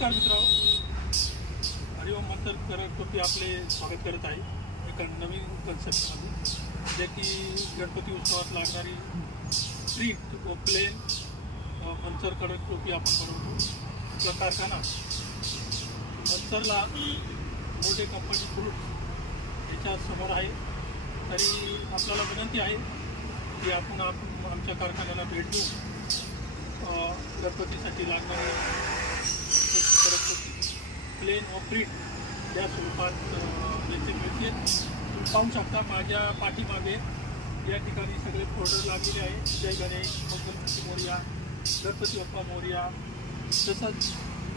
नमस्कार मित्रांनो, हरिओम मंतर टोपी आपले स्वागत करत आहे एका नवीन कन्सेप्टमध्ये, जे की गणपती उत्सवात लागणारी प्रिंट व प्लेन मंचर कडक टोपी आपण बनवतो। जो कारखाना मंचरला मोठे कंपनी ग्रुप याच्या समोर आहे, तरी आपल्याला विनंती आहे की आपण आमच्या कारखान्याला भेट देऊन गणपतीसाठी लागणारे प्लेन व प्रिंट या स्वरूपात येथे मिळतील। तुम्ही पाहू शकता माझ्या पाठीमागे या ठिकाणी सगळे फोल्डर लागलेले आहेत। जय गणेश, मंगलमूर्ती मोरया, गणपती बाप्पा मोरया, तसंच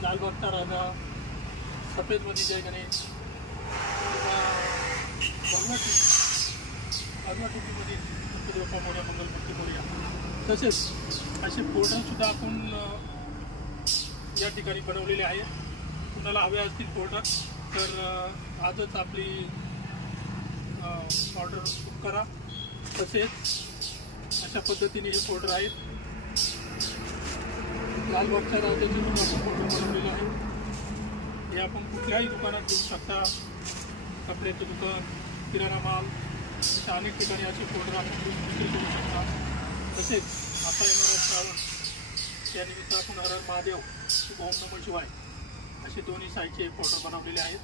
लालबागचा राजा, सफेदमध्ये जय गणेश, भगवा टोपीमध्ये गणपती बाप्पा मोरया, मंगलमूर्ती मोरया, तसेच असे फोल्डरसुद्धा आपण या ठिकाणी बनवलेले आहेत। कुणाला हवे असतील फोल्डर तर आजच आपली ऑर्डर बुक करा। तसेच अशा पद्धतीने हे फोल्डर आहेत। लालबागच्या राजाचे पण आपण फोल्डर बनवलेले आहे। हे आपण कुठल्याही दुकानात घेऊ शकता, कपड्याचे दुकान, किराणा माल, अशा अनेक ठिकाणी असे फोल्डर आपण विक्री करू शकता। तसेच आता येणारा श्रावण, त्यानिमित्त आपण हर हर महादेव, ओम नमः शिवाय असे दोन्ही साईजचे फोल्डर बनवलेले आहेत।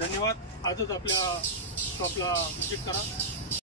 धन्यवाद। आजच आपल्या शॉपला व्हिजिट करा।